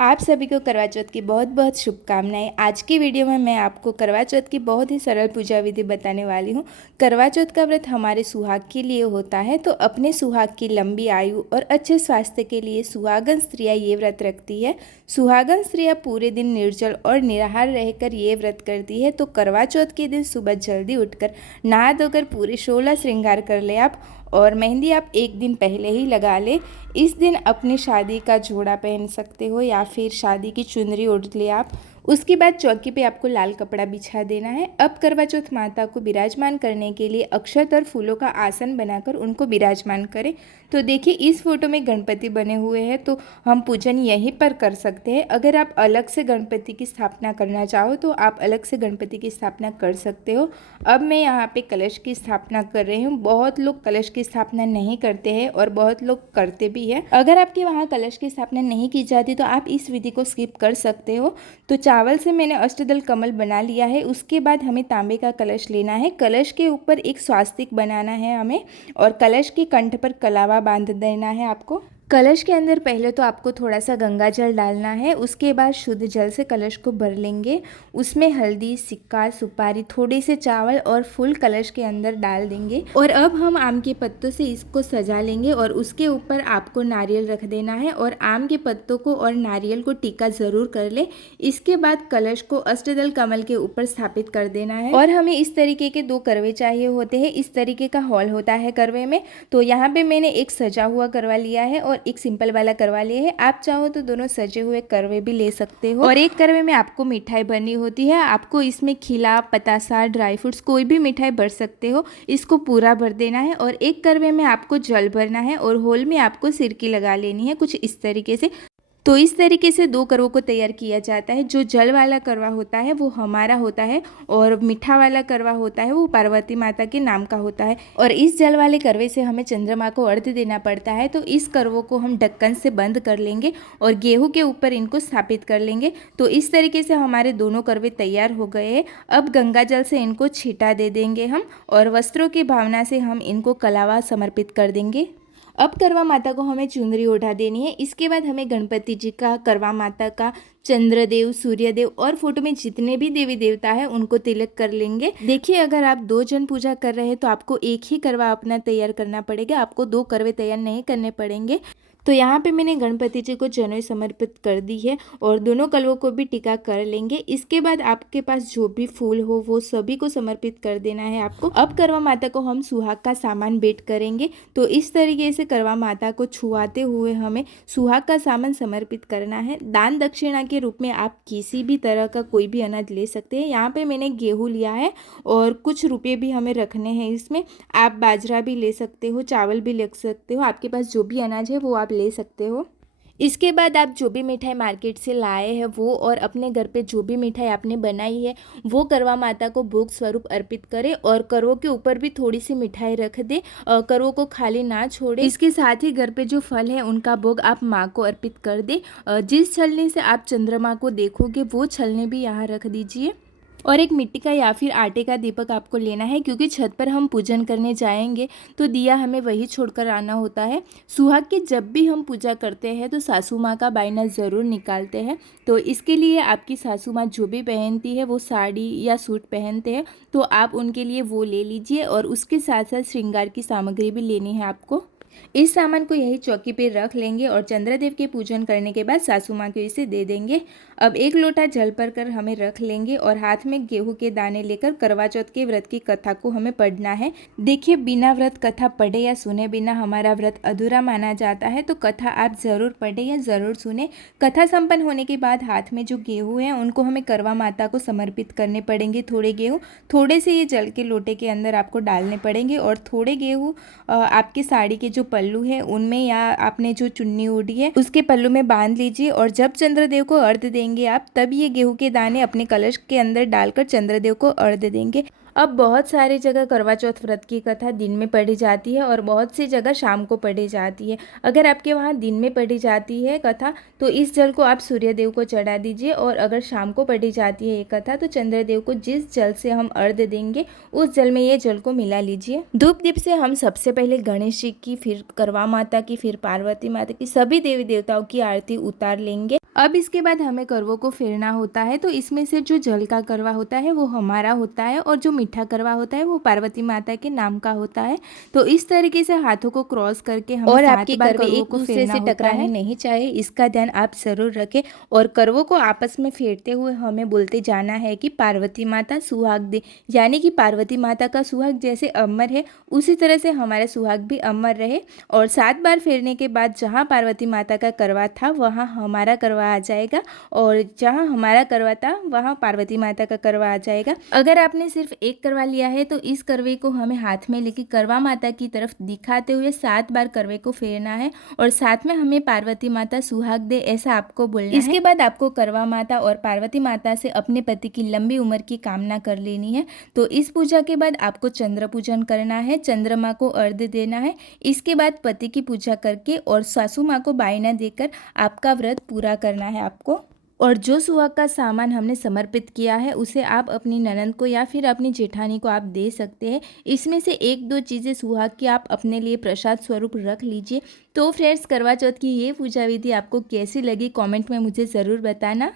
आप सभी को करवा चौथ की बहुत बहुत शुभकामनाएं। आज की वीडियो में मैं आपको करवा चौथ की बहुत ही सरल पूजा विधि बताने वाली हूं। करवा चौथ का व्रत हमारे सुहाग के लिए होता है, तो अपने सुहाग की लंबी आयु और अच्छे स्वास्थ्य के लिए सुहागन स्त्रियां ये व्रत रखती है। सुहागन स्त्रियां पूरे दिन निर्जल और निराहार रहकर ये व्रत करती है। तो करवा चौथ के दिन सुबह जल्दी उठकर नहा धोकर पूरे 16 श्रृंगार कर ले आप, और मेहंदी आप एक दिन पहले ही लगा ले। इस दिन अपनी शादी का जोड़ा पहन सकते हो या फिर शादी की चुनरी ओढ़ ले आप। उसके बाद चौकी पे आपको लाल कपड़ा बिछा देना है। अब करवा चौथ माता को विराजमान करने के लिए अक्षत और फूलों का आसन बनाकर उनको विराजमान करें। तो देखिए इस फोटो में गणपति बने हुए हैं, तो हम पूजन यहीं पर कर सकते हैं। अगर आप अलग से गणपति की स्थापना करना चाहो तो आप अलग से गणपति की स्थापना कर सकते हो। अब मैं यहाँ पे कलश की स्थापना कर रही हूँ। बहुत लोग कलश की स्थापना नहीं करते हैं और बहुत लोग करते भी है। अगर आपके वहाँ कलश की स्थापना नहीं की जाती तो आप इस विधि को स्किप कर सकते हो। तो चावल से मैंने अष्टदल कमल बना लिया है। उसके बाद हमें तांबे का कलश लेना है। कलश के ऊपर एक स्वास्तिक बनाना है हमें, और कलश के कंठ पर कलावा बांध देना है आपको। कलश के अंदर पहले तो आपको थोड़ा सा गंगा जल डालना है। उसके बाद शुद्ध जल से कलश को भर लेंगे। उसमें हल्दी, सिक्का, सुपारी, थोड़े से चावल और फूल कलश के अंदर डाल देंगे। और अब हम आम के पत्तों से इसको सजा लेंगे और उसके ऊपर आपको नारियल रख देना है, और आम के पत्तों को और नारियल को टीका ज़रूर कर ले। इसके बाद कलश को अष्टदल कमल के ऊपर स्थापित कर देना है। और हमें इस तरीके के 2 करवे चाहिए होते हैं। इस तरीके का हॉल होता है करवे में। तो यहाँ पे मैंने एक सजा हुआ करवा लिया है और एक सिंपल वाला करवा लिया है। आप चाहो तो दोनों सजे हुए करवे भी ले सकते हो। और एक करवे में आपको मिठाई भरनी होती है। आपको इसमें खिला, पतासा, ड्राई फ्रूट्स कोई भी मिठाई भर सकते हो। इसको पूरा भर देना है। और एक करवे में आपको जल भरना है और होल में आपको सिरकी लगा लेनी है, कुछ इस तरीके से। तो इस तरीके से 2 करवों को तैयार किया जाता है। जो जल वाला करवा होता है वो हमारा होता है, और मीठा वाला करवा होता है वो पार्वती माता के नाम का होता है। और इस जल वाले करवे से हमें चंद्रमा को अर्घ्य देना पड़ता है। तो इस करवों को हम ढक्कन से बंद कर लेंगे और गेहूं के ऊपर इनको स्थापित कर लेंगे। तो इस तरीके से हमारे दोनों करवे तैयार हो गए हैं। अब गंगा जल से इनको छींटा दे देंगे हम, और वस्त्रों की भावना से हम इनको कलावा समर्पित कर देंगे। अब करवा माता को हमें चुनरी ओढ़ा देनी है। इसके बाद हमें गणपति जी का, करवा माता का, चंद्रदेव, सूर्यदेव और फोटो में जितने भी देवी देवता है उनको तिलक कर लेंगे। देखिए अगर आप 2 जन पूजा कर रहे हैं तो आपको एक ही करवा अपना तैयार करना पड़ेगा, आपको 2 करवे तैयार नहीं करने पड़ेंगे। तो यहाँ पे मैंने गणपति जी को जनेऊ समर्पित कर दी है और दोनों कलवों को भी टीका कर लेंगे। इसके बाद आपके पास जो भी फूल हो वो सभी को समर्पित कर देना है आपको। अब करवा माता को हम सुहाग का सामान भेंट करेंगे। तो इस तरीके से करवा माता को छुआते हुए हमें सुहाग का सामान समर्पित करना है। दान दक्षिणा के रूप में आप किसी भी तरह का कोई भी अनाज ले सकते हैं। यहाँ पे मैंने गेहूँ लिया है और कुछ रुपये भी हमें रखने हैं इसमें। आप बाजरा भी ले सकते हो, चावल भी ले सकते हो, आपके पास जो भी अनाज है वो आप ले सकते हो। इसके बाद आप जो भी मिठाई मार्केट से लाए हैं वो, और अपने घर पे जो भी मिठाई आपने बनाई है वो करवा माता को भोग स्वरूप अर्पित करें। और करवों के ऊपर भी थोड़ी सी मिठाई रख दे, करवों को खाली ना छोड़े। इसके साथ ही घर पे जो फल है उनका भोग आप माँ को अर्पित कर दे। जिस छलनी से आप चंद्रमा को देखोगे वो छलनी भी यहाँ रख दीजिए। और एक मिट्टी का या फिर आटे का दीपक आपको लेना है, क्योंकि छत पर हम पूजन करने जाएंगे तो दिया हमें वही छोड़कर आना होता है। सुहाग की जब भी हम पूजा करते हैं तो सासू माँ का बायना ज़रूर निकालते हैं। तो इसके लिए आपकी सासू माँ जो भी पहनती है वो साड़ी या सूट पहनते हैं, तो आप उनके लिए वो ले लीजिए। और उसके साथ साथ श्रृंगार की सामग्री भी लेनी है आपको। इस सामान को यही चौकी पे रख लेंगे और चंद्रदेव के पूजन करने के बाद सासू माँ को इसे दे देंगे। अब 1 लोटा जल भर कर हमें रख लेंगे और हाथ में गेहूं के दाने लेकर करवा चौथ के व्रत की कथा को हमें पढ़ना है। देखिए बिना व्रत कथा पढ़े या सुने बिना हमारा व्रत अधूरा माना जाता है। तो कथा आप ज़रूर पढ़े या ज़रूर सुने। कथा संपन्न होने के बाद हाथ में जो गेहूँ हैं उनको हमें करवा माता को समर्पित करने पड़ेंगे। थोड़े गेहूँ थोड़े से ये जल के लोटे के अंदर आपको डालने पड़ेंगे, और थोड़े गेहूँ आपकी साड़ी के जो पल्लू है उनमें या आपने जो चुन्नी ओढ़ी है उसके पल्लू में बांध लीजिए। और जब चंद्रदेव को अर्घ्य देंगे आप, तब ये गेहूं के दाने अपने कलश के अंदर डालकर चंद्रदेव को अर्घ्य देंगे। अब बहुत सारी जगह करवा चौथ व्रत की कथा दिन में पढ़ी जाती है और बहुत सी जगह शाम को पढ़ी जाती है। अगर आपके वहाँ दिन में पढ़ी जाती है कथा तो इस जल को आप सूर्यदेव को चढ़ा दीजिए, और अगर शाम को पढ़ी जाती है ये कथा तो चंद्रदेव को जिस जल से हम अर्घ्य देंगे उस जल में ये जल को मिला लीजिए। धूप दीप से हम सबसे पहले गणेश जी की, फिर करवा माता की, फिर पार्वती माता की, सभी देवी देवताओं की आरती उतार लेंगे। अब इसके बाद हमें करवों को फेरना होता है। तो इसमें से जो जल का करवा होता है वो हमारा होता है और जो मीठा करवा होता है वो पार्वती माता के नाम का होता है। तो इस तरीके से हाथों को क्रॉस करके हमें और 7 आपकी बार करवे करवों एक को दूसरे फेरना से होता टकरानी है। नहीं चाहिए, इसका ध्यान आप ज़रूर रखें। और करवों को आपस में फेरते हुए हमें बोलते जाना है कि पार्वती माता सुहाग दे, यानी कि पार्वती माता का सुहाग जैसे अमर है उसी तरह से हमारा सुहाग भी अमर रहे। और 7 बार फेरने के बाद जहाँ पार्वती माता का करवा था वहाँ हमारा करवा आ जाएगा और जहाँ हमारा करवा था वहाँ पार्वती माता का करवा आ जाएगा। अगर आपने सिर्फ एक करवा लिया है तो इस करवे को हमें हाथ में लेके करवा माता की तरफ दिखाते हुए 7 बार करवे को फेरना है और साथ में हमें पार्वती माता सुहाग दे ऐसा आपको बोलना है। इसके बाद आपको करवा माता और पार्वती माता से अपने पति की लंबी उम्र की कामना कर लेनी है। तो इस पूजा के बाद आपको चंद्र पूजन करना है, चंद्रमा को अर्घ्य देना है। इसके बाद पति की पूजा करके और सासू माँ को बायना देकर आपका व्रत पूरा करना है आपको। और जो सुहाग का सामान हमने समर्पित किया है उसे आप अपनी ननद को या फिर अपनी जेठानी को आप दे सकते हैं। इसमें से 1-2 चीज़ें सुहाग की आप अपने लिए प्रसाद स्वरूप रख लीजिए। तो फ्रेंड्स, करवा चौथ की ये पूजा विधि आपको कैसी लगी कमेंट में मुझे ज़रूर बताना।